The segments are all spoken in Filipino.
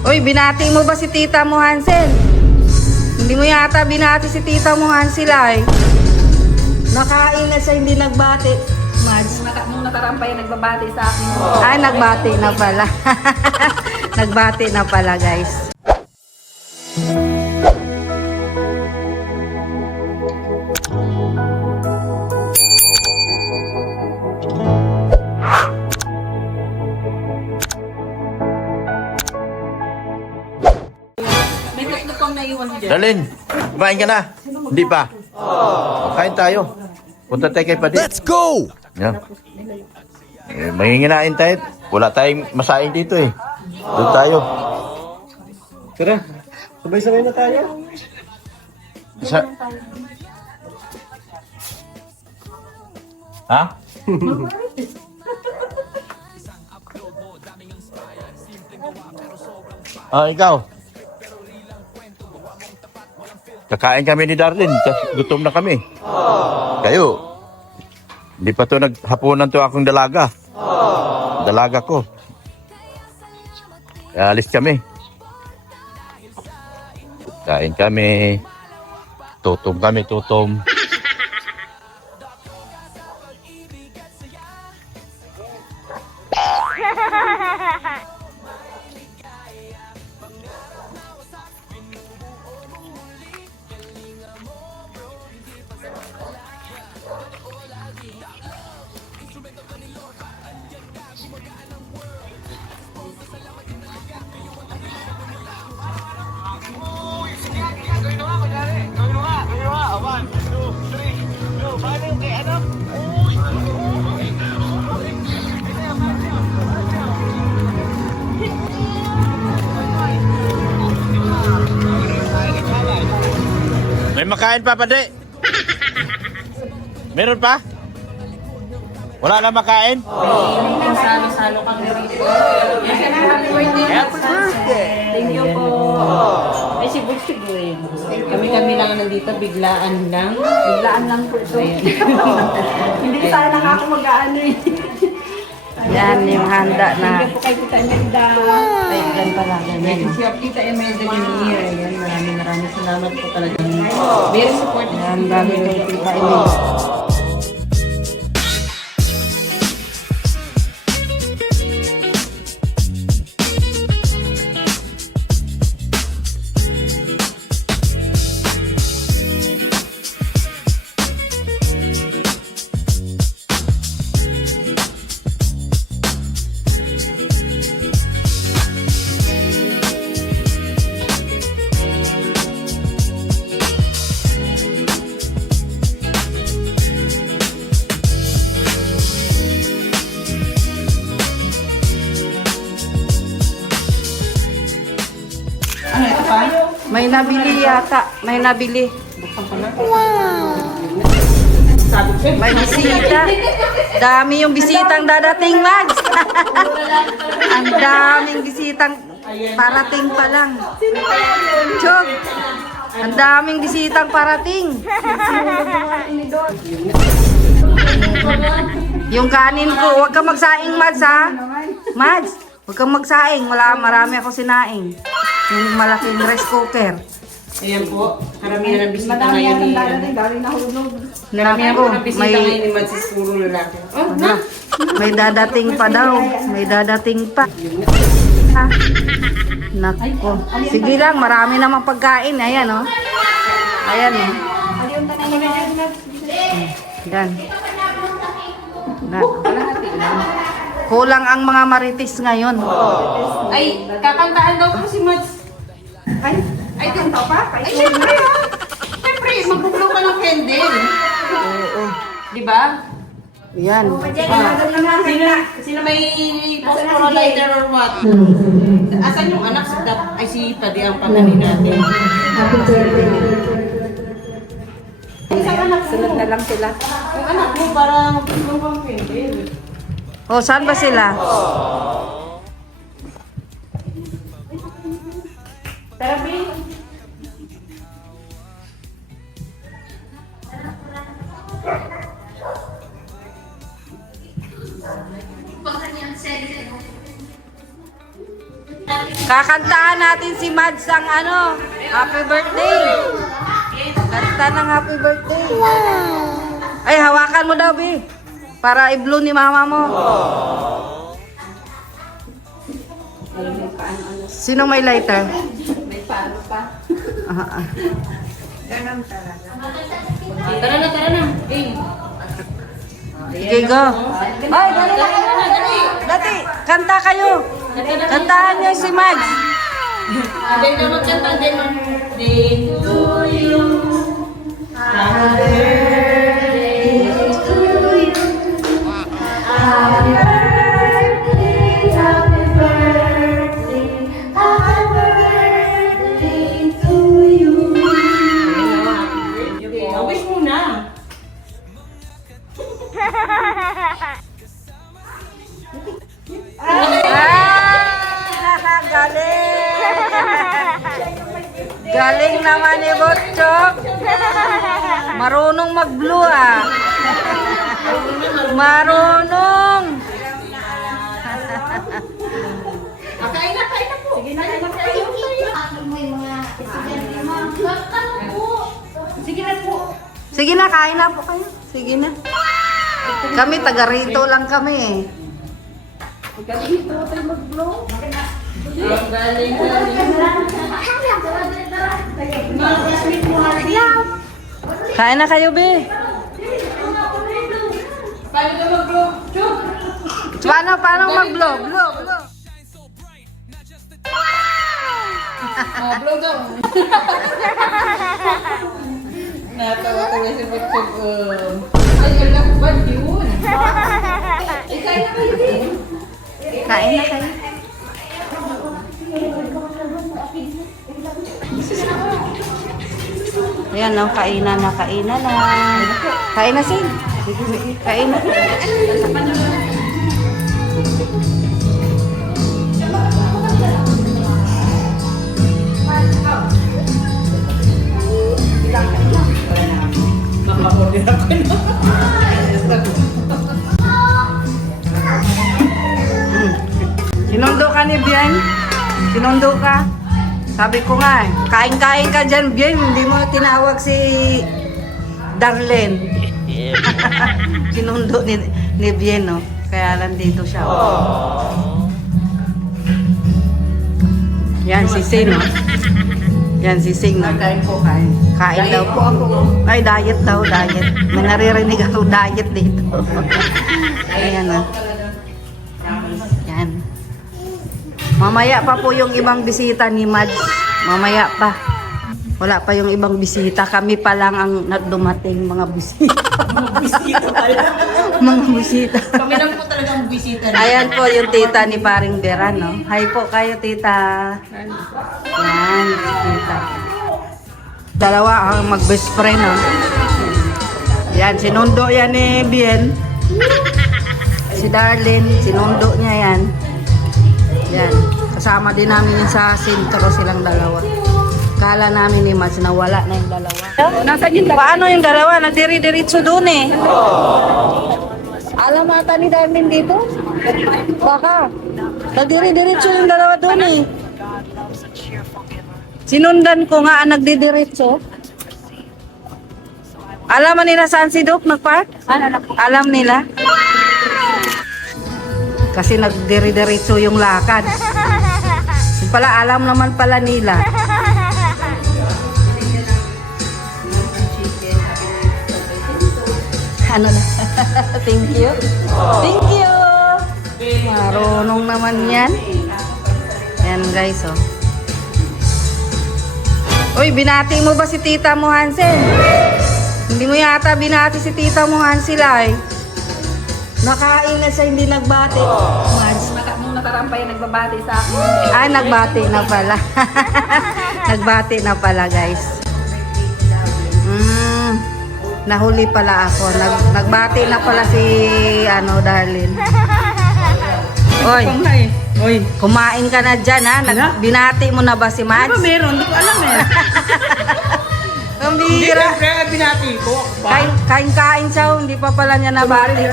Uy, binati mo ba si tita mo, Hansel? Hindi mo yata binati si tita mo, Hansel ay. Nakain na siya, hindi nagbati. Mads, nung nakarampay, nagbabati sa akin. Ay, nagbati na pala. Nagbati na pala, guys. Darlene, kumain ka na? Hindi pa? Kain tayo. Punta tayo kay Padi. Let's go! Yan. Manginginain tayo. Wala tayong masaing dito eh. Doon tayo. Tara, sabay-sabay na tayo. Ha? Ikaw. Kakain kami ni Darlene, gutom na kami. Kayo, hindi pa to naghapunan to akong dalaga. Dalaga ko. Alis kami. Kain kami. Tutom kami, tutom. May makain pa, Padi? Meron pa? Wala na makain? Salo-salo kami rito. Happy birthday! Thank you po. Ay, si Bush siguro. Kami lang nandito, biglaan lang. Biglaan lang po ito. Hindi sana ako mag-aano eh. Yan yung handa na. Thank you po kay Tita Imelda. Ay, gan pala. Yan. Si Tita Imelda New Year. Yan, maraming salamat po talaga. Very supportive. Yan, dami kay Tita Imelda. May nabili yata. May nabili. Wow! May bisita. Dami yung bisitang dadating, Mads. Ang daming bisitang parating pa lang. Chok! Ang daming bisitang parating. Yung kanin ko, huwag kang magsaing, Mads, ha? Mads, huwag kang magsaing. Marami ako sinaing. Yung malaking rice cooker. Ayan po, karamihan ng bisita ngayon ni... Karamihan po ng bisita ngayon ni Madsis, puro lalaki. Oh, na! May dadating pa daw. May dadating pa. Ha? Nako. Sige lang, marami namang pagkain. Ayan, oh. Ayan, oh. Yan. Kulang ang mga marites ngayon. Ay, kakantaan daw po si Mads. Ay, kanta pa? Ay, syempre ha. Syempre, magbublo ka ng candle. Oo. Diba? Yan. Sino may phosphor lighter or what? Asan yung anak? Ay, si Padi ang pamilya natin. Sunod na lang sila. Yung anak mo, parang magbublo ka ng candle. O, saan ba sila? Tara, B. Kakantahan natin si Mads ang ano, happy birthday. Kanta ng happy birthday. Ay, hawakan mo daw, Bi. Para i-blow ni mama mo. Sino may lighter? May paano pa. Ganun talaga. Tara na. Hey. Okay, go. Ay, dati, kanta kayo. Kantahan niyo si Mads. Day na magkanta, day to you. Happy birthday to you. Happy birthday, happy birthday, happy birthday to you. Wish muna. Galing! Galing naman ni Botchok. Marunong mag-blue ah. Marunong. Kain na po. Sige na, kain na po. Sige na po. Sige na, kain na po kayo. Sige na. Kami, taga rito lang kami eh. Galing ito tayo mag-blow. Galing. Kain na kayo, Be. Paano ka mag-blow? Chuk! Paano mag-blow? Blow. Blow daw. Natawa-tawa si Butchog. Ay, alam ba yun? Ay, kain na kayo din. Kain na kayo. Ayan, no, kainan na. Kain na, Sin. Kain na. Sinundo ka ni Bien? Sinundo ka? Sabi ko nga, kain-kain ka dyan, Bien. Hindi mo tinawag si Darlene. Sinundo ni Bien, no? Kaya nandito siya. Yan, si Sing, no? Yan, si Sing, no? Kain po, kain. Kain daw po ako. Ay, diet daw, diet. May naririnig ako diet dito. Ayan, no? Yan. Mamaya pa po yung ibang bisita ni Mads. Mamaya pa. Wala pa yung ibang bisita. Kami pa lang ang dumating mga bisita. Mga bisita. Kami lang po talagang bisita. Ayan po yung tita ni Paring Beran, no? Hi po kayo, tita. Yan, tita. Dalawa ang mag-best friend, no? Yan, sinundo yan ni Bien. Si Darlene, sinundo niya yan. Yan. Kasama din namin yung sa sintro silang dalawa. Kala namin ni Mads na wala na yung dalawa. Nasaan yung Paano yung dalawa? Nagdiri-diritso doon eh. Alam ata ni Darlene dito? Baka. Nagdiri-diritso yung dalawa doon eh. Sinundan ko nga ang nagdidiretso. Alam mo nila saan si Doc nagpark? Alam nila. Kasi nagdiri-diretso yung lakad. Yung pala, alam naman pala nila. Ano na? Thank you. Thank you. Marunong naman yan. Yan guys, oh. Uy, binati mo ba si tita mo, Hansel? Hindi mo yata binati si tita mo, Hansel, ay. Nakain na siya, hindi nagbati. Nung nakarampay, nagbabati sa akin. Ay, nagbati na pala. Nagbati na pala, guys. Nahuli pala ako. Nagbati na pala si, Darlene. Oy, Oy. kumain ka na dyan, ha? Binati mo na ba si Mads? Ano meron? Hindi ko alam eh. Ang bihira. Binati ko. Kain-kain siya, hindi pa pala niya nabati.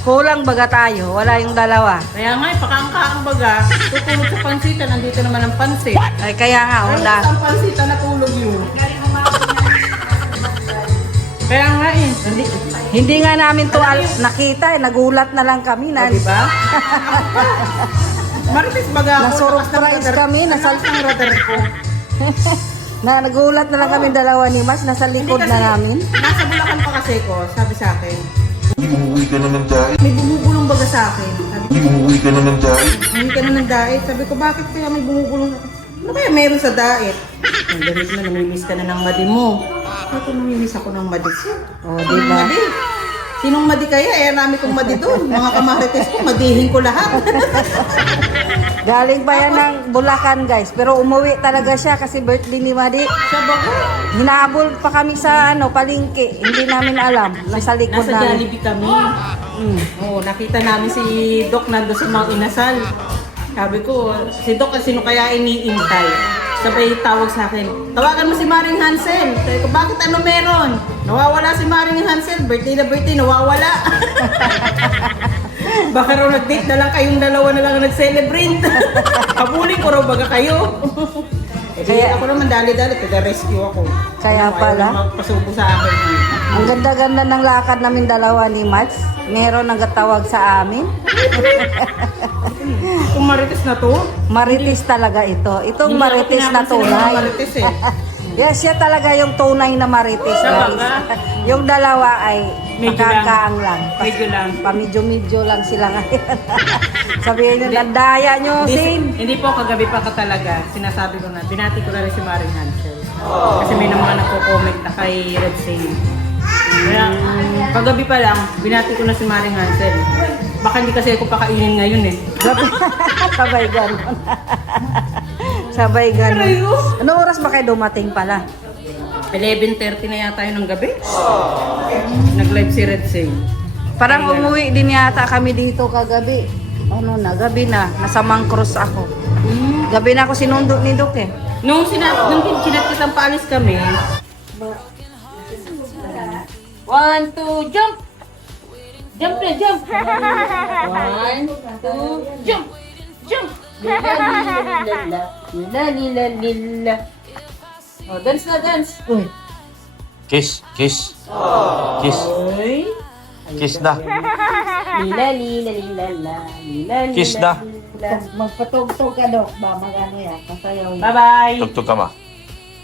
Kulang baga tayo, wala yung dalawa. Kaya nga, pakaangkaang baga, tutulog sa pansitan, nandito naman ang pansit. Ay, kaya nga, wala. Ang pansitan, natulog yun. Kaya nga eh. Hindi nga namin to nakita, nagulat na lang kami. Na, Diba? Marites baga ako. Na-surprise kami, Nasaltang radar ko. nagulat na lang kami dalawa ni Mas, nasa likod Hindi na kasi, namin. Nasa Bulacan pa kasi ko, sabi sa akin. Umuwi ka na ng diet. May bumubulong baga sa akin. Sabi ko, Umuwi ka na ng diet. hindi ka na ng diet. Sabi ko, bakit kaya may bumubulong? Ano kaya meron sa diet? Ang ganit na, namimiss ka na ng madi mo. Sabi ko, namimiss ako ng madi. Oh, di ba? Madi. Sinong madi kaya? Eh, rami kong madi doon. Mga kamarites ko, madihin ko lahat. Galing pa yan ng Bulacan, guys. Pero umuwi talaga siya kasi birthday ni Madi. Sa bago. Hinabol pa kami sa palengke. Hindi namin alam. Nasa likod Nasa namin. Jollibee kami. Oo, nakita namin si Doc nando sa Mang Inasal. Sabi ko, si Doc, sino kaya iniintay? Sabay tawag sa akin, tawagan mo si Maring Hansel. Sabi ko, bakit ano meron? Nawawala si Maring Hansel. Birthday na birthday, nawawala. Baka raw nag-date na lang kayong dalawa na lang nag-celebrate. Habulin ko raw baga kayo. Kaya ako naman dali-dali, taga-rescue ako. Kaya Ayaw pala. na magpasubo sa akin. Ang ganda-ganda ng lakad namin dalawa ni Mads. Meron nagtatawag sa amin. Kung marites na to, Marites talaga ito. Itong Hindi ako marites na pinapansin ng mga tunay. marites eh. Yes, siya talaga yung tunay na marites, guys. Yung dalawa ay Medyo makakaang lang. Medyo lang. Pamedyo-medyo lang sila ngayon. Sabihin nyo, nandaya nyo, Sin. Hindi po, kagabi pa ka talaga. Sinasabi ko na, binati ko na rin si Maring Hansel. Kasi may mga nagko-comment na kay Red Sail. Kaya, kagabi pa lang, binati ko na si Maring Hansel. Baka hindi kasi ako pakainin ngayon eh. Sabay ganon. Sabay ganon. Ano oras ba kayo dumating pala? 11:30 na yata yun ng gabi. Nag-live si Red Sail. Parang umuwi din yata kami dito kagabi. Ano na, gabi na. Nasa Mangcross ako. Gabi na ako sinundo ni Doc eh. Nung sinat kitang paalis kami, 1, 2, jump! Jump na, jump! 1, 2, jump! Jump! Lila, lila, lila. Lila, lila, lila. Oh, dance na, dance. Uy. Kiss, kiss. Kiss. Uy. Kiss na. Lila, lila, lila, la. Lila, lila, Kiss na. lila. Magpatugtog ka, Doc. Ba, mag-ano yan? Masayaw yan. Bye-bye. Tugtog ka ma.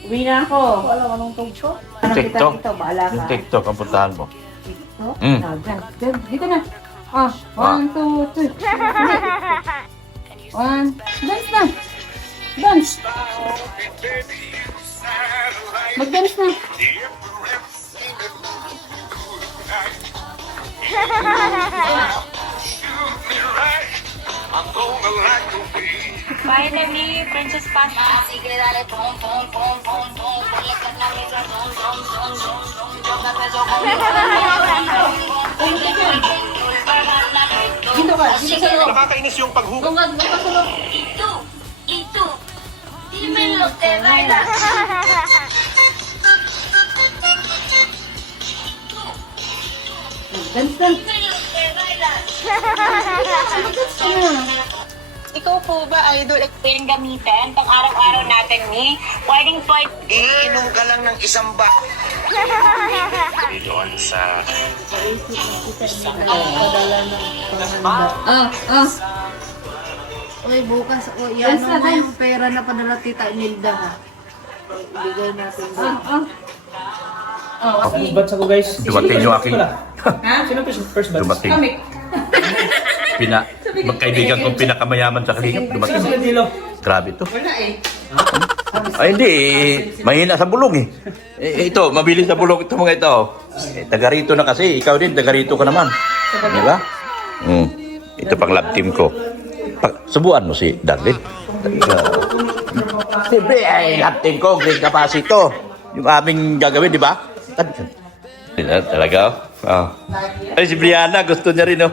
Uwi na ako. Wala ka nung tugtog. Ano TikTok. kita, baala ka. Yung TikTok ang puntahan mo. Oh, Mm. Dito na. Ah, 1, 2, 3. 1, dance na. Dance. Mag-dance na. Finally, Princess Pasta. Así que dale pum pum pum pum pum. Ponle carne a mi sazón, son son son son. Yo me peso con mi Dito ka, dito sa loob. Nakakainis yung paghubog. Tungad mo pa sa loob. Y tú, dime lo que bailas. Dance, dance. Dime lo que bailas. Mag-dance ka na. Ikaw po ba, idol, ito yung gamitin pang araw-araw natin ni? Pwedeng Iinom ka lang ng isang ba? Doon sa... Uy, bukas. O, yan yan na yung pera na padala tita Nilda ha. Ibigay natin. Oh, First batch ako, guys. Dumating yung aking... ha? Sino first batch? Dumating. Kami. Magkaibigan kong pinakamayaman sa Kalingap. Sino Dumating. sila Dilo? Grabe to. Wala eh. Ay hindi, mahina sa bulong eh. Ito, mabilis sa bulong ito mga ito. Taga rito na kasi, ikaw din, taga rito ka naman. Di ba? Ito pang lab team ko. Subuan mo si Darlene. Siyempre, ay, lab team ko, green capacito. Yung aming gagawin, di ba? Talaga, oh. Ay, si Brianna, gusto niya rin, oh.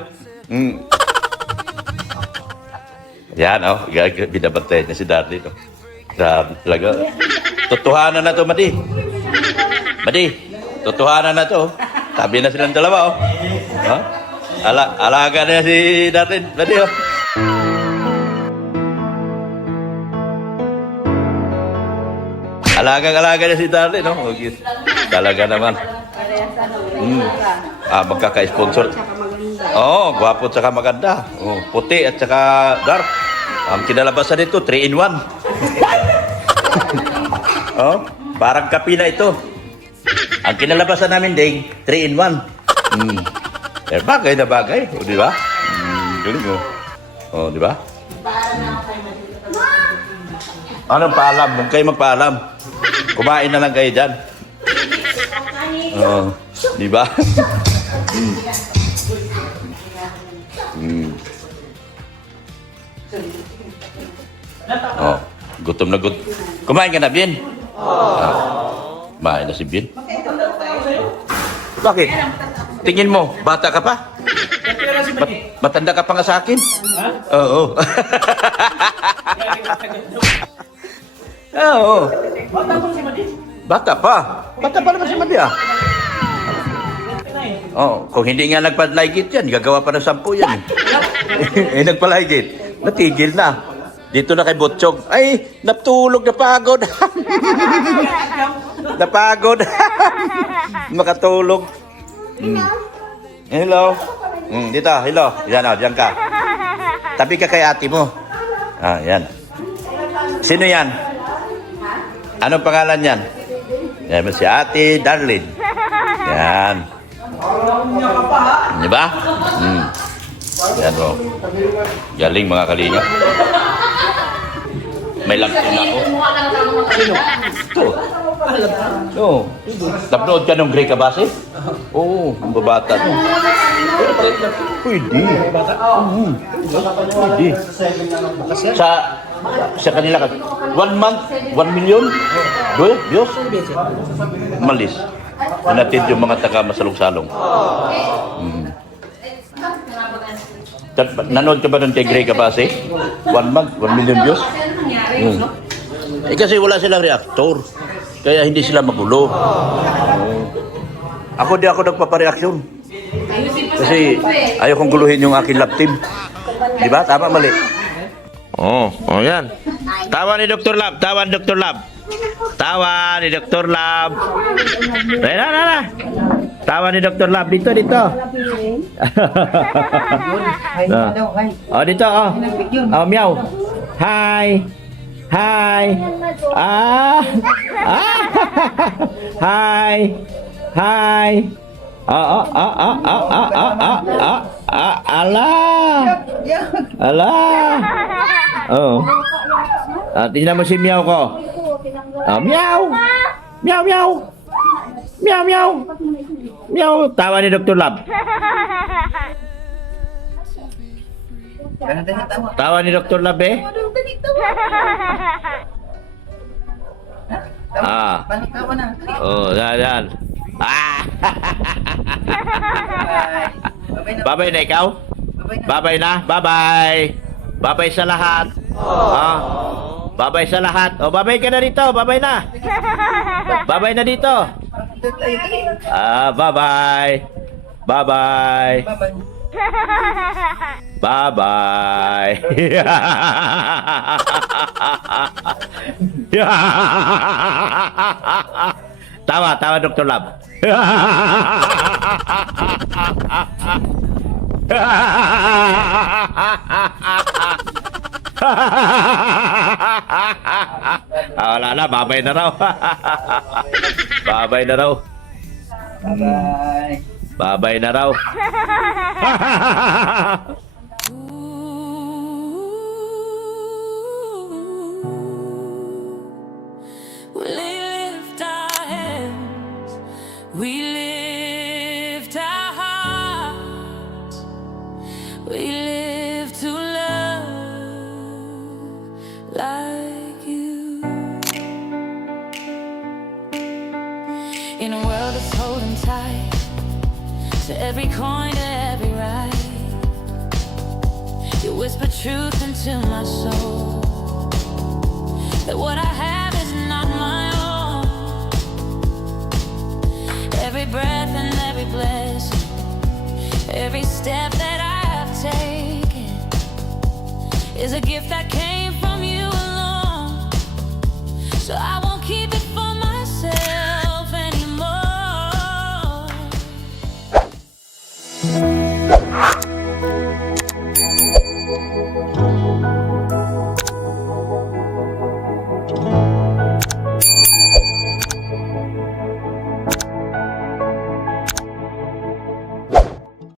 Yan, oh. Binabantay niya si Darlene, oh. Grabe talaga. Totohanan na to, Madi. Madi, totohanan na to. Tabi na silang dalawa, oh. Ha? Alaga na si Darlene. Pwede oh. Alaga na si Darlene, no? Okay. Talaga naman. Magkaka-sponsor. Oo, gwapo at saka maganda. Oh, puti at saka dark. Ang kinalabasan nito, 3-in-1. Oh, parang kape na ito. Ang kinalabasan namin ding 3-in-1. Bagay na bagay, o, di ba? Galing mo. O, di ba? Anong paalam? Huwag kayo magpaalam. Kumain na lang kayo dyan. Oo, di ba? Oh, gutom na gutom. Kumain ka na, Bien? Kumain na si Bien. Bakit? Tingin mo, bata ka pa? Matanda ka pa nga sa akin? Oo. Oo. Bata pa. Bata pa naman si Madi ah. Oh, kung hindi nga nagpa-ligit yan, gagawa pa ng 10 yan. Nagpa-ligit. Natigil na. Dito na kay Butchog. Ay, natulog, napagod. Napagod. Makatulog. Hello. Dito, hello. Yan o, diyan ka. Tabi ka kay ate mo. Yan. Sino yan? Anong pangalan yan? Yan, si ate Darlene. Yan. Di ba? Yan o. Galing mga kalinga. May laptop na ako. Ito. No. Napnood ka ng Grey Cabase? Oo, ang babata no. Pwede. Pwede. Sa kanila 1 month, 1 million? Diyos? Malis. Nanatid yung mga taga masalong-salong. Nanood ka ba ng Grey Cabase? 1 month, 1 million views? Kasi wala silang reactor. Kaya hindi sila magulo. Ako di ako nagpapareaksyon. Kasi ayaw kong guluhin yung aking lab team. Di ba? Tama, mali. Yan. Tawa ni Dr. Lab. Tawa ni Dr. Lab. Tawa ni Dr. Lab. Na. Tawa ni Dr. Lab. Dito. Dito, meow. Hi. Hi. Hi. Hi. Ala. Oh. Tingnan mo si Meow ko. Meow. Meow, meow. Meow, meow. Meow. Tawa ni Dr. Lab. Tawa ni Dr. Lab eh. Yan. Babay na ikaw? Babay na? Babay. Babay sa lahat. Babay sa lahat. Babay ka na dito. Babay na. Babay na dito. Bye-bye. Bye-bye. Bye-bye. Tawa Dr. Lab. Wala na, babay na raw. Babay na raw. Bye. Babay na raw. We lift our hearts. We live to love like you. In a world that's holding tight to every coin, to every right, you whisper truth into my soul, that what I have is not my own. Every breath and every blessing, every step that gift that